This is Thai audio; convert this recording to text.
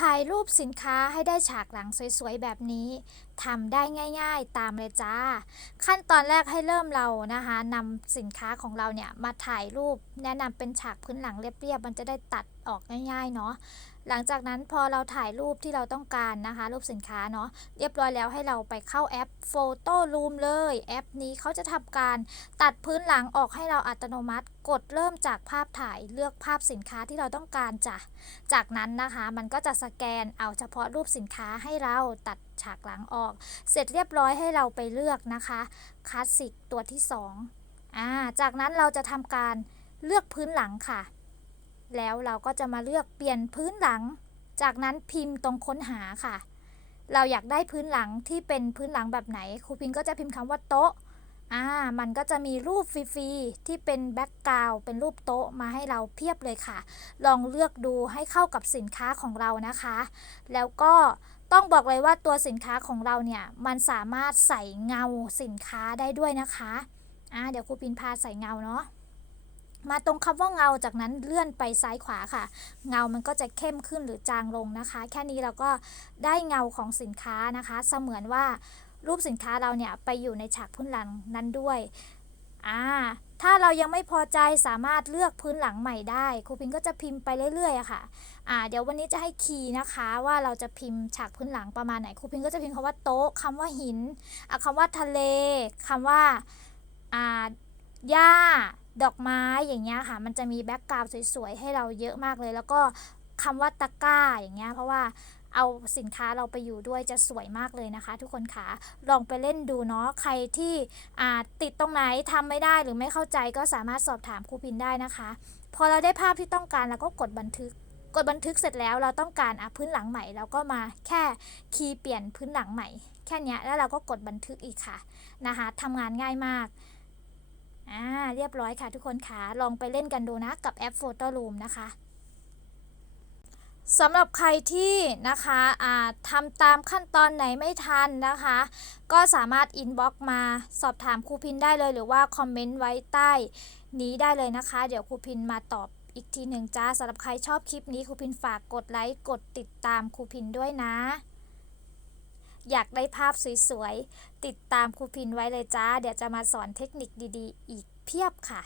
ถ่ายรูปสินค้าให้ได้ฉากหลังสวยๆ แบบนี้ทำได้ง่าย ๆ ตามเลยจ้า ขั้นตอนแรกให้เริ่มเรานะคะนำสินค้าของเราเนี่ยมาถ่ายรูปแนะนำเป็นฉากพื้นหลังเรียบๆมันจะได้ตัดออกง่ายๆเนาะหลังจากนั้นพอเราถ่ายรูปที่เราต้องการนะคะ รูปสินค้าเนาะเรียบร้อยแล้วให้เราไปเข้าแอป Photo Room เลยแอปนี้เขาจะทำการตัดพื้นหลังออกให้เราอัตโนมัติกดเริ่มจากภาพถ่ายเลือกภาพสินค้าที่เราต้องการจ้ะจากนั้นนะคะ มันก็จะสแกนเอาเฉพาะรูปสินค้าให้เราตัดฉากหลังออกเสร็จเรียบร้อยให้เราไปเลือกนะคะคลาสสิกตัวที่2อ่าจากนั้นเราจะทำการเลือกพื้นหลังค่ะ แล้วเราก็จะมาเลือกเปลี่ยนพื้นหลัง จากนั้นพิมพ์ตรงค้นหาค่ะ เราอยากได้พื้นหลังที่เป็นพื้นหลังแบบไหนครูพิมพ์ก็จะพิมพ์คำว่าโต๊ะอ่ามันก็จะมีรูปฟรีๆที่เป็นแบ็กกราวเป็นรูปโต๊ะมาให้เราเพียบเลยค่ะ ลองเลือกดูให้เข้ากับสินค้าของเรานะคะ แล้วก็ต้องบอกเลยว่าตัวสินค้าของเราเนี่ยมันสามารถใส่เงาสินค้าได้ด้วยนะคะอ่าเดี๋ยวครูปินพาใส่เงาเนาะมาตรงคำว่าเงาจากนั้นเลื่อนไปซ้ายขวาค่ะ เงามันก็จะเข้มขึ้นหรือจางลงนะคะ แค่นี้เราก็ได้เงาของสินค้านะคะ เสมือนว่ารูปสินค้าเราเนี่ยไปอยู่ในฉากพื้นหลังนั้นด้วยอ่า เรายังไม่พอใจสามารถเลือกพื้นหลังใหม่ได้ ครูพิมก็จะพิมพ์ไปเรื่อยๆอะค่ะอ่าเดี๋ยววันนี้จะให้คีย์นะคะว่าเราจะพิมพ์ฉากพื้นหลังประมาณไหนครูพิมก็จะพิมพ์คำว่าโต๊ะคำว่าหินคำว่าทะเลคำว่าอ่าหญ้าดอกไม้อย่างเงี้ยค่ะ มันจะมีแบ็กกราวด์สวยๆ ให้เราเยอะมากเลย แล้วก็คำว่าตะกร้าอย่างเงี้ย เพราะว่า เอาสินค้าเราไปอยู่ด้วยจะสวยมากเลยนะคะ ทุกคนคะลองไปเล่นดูเนาะใครที่ติดตรงไหนทำไม่ได้หรือไม่เข้าใจก็สามารถสอบถามครูพินได้นะคะ พอเราได้ภาพที่ต้องการเราก็กดบันทึกกดบันทึกเสร็จแล้วเราต้องการอะพื้นหลังใหม่เราก็มาแค่คีย์เปลี่ยนพื้นหลังใหม่ แค่นี้แล้วเราก็กดบันทึกอีกค่ะนะคะทำงานง่ายมากอ่าเรียบร้อยค่ะทุกคนค่ะลองไปเล่นกันดูนะกับแอป Photo Room นะคะ สำหรับใครที่นะคะทำตามขั้นตอนไหนไม่ทันนะคะ ก็สามารถอินบ็อกมาสอบถามครูพินได้เลยหรือว่าคอมเมนต์ไว้ใต้นี้ได้เลยนะคะ เดี๋ยวครูพินมาตอบอีกทีหนึ่งจ้าสำหรับใครชอบคลิปนี้ครูพินฝากกดไลค์กดติดตามครูพินด้วยนะ อยากได้ภาพสวยๆ ติดตามครูพินไว้เลยจ้า เดี๋ยวจะมาสอนเทคนิคดีๆ อีกเพียบค่ะ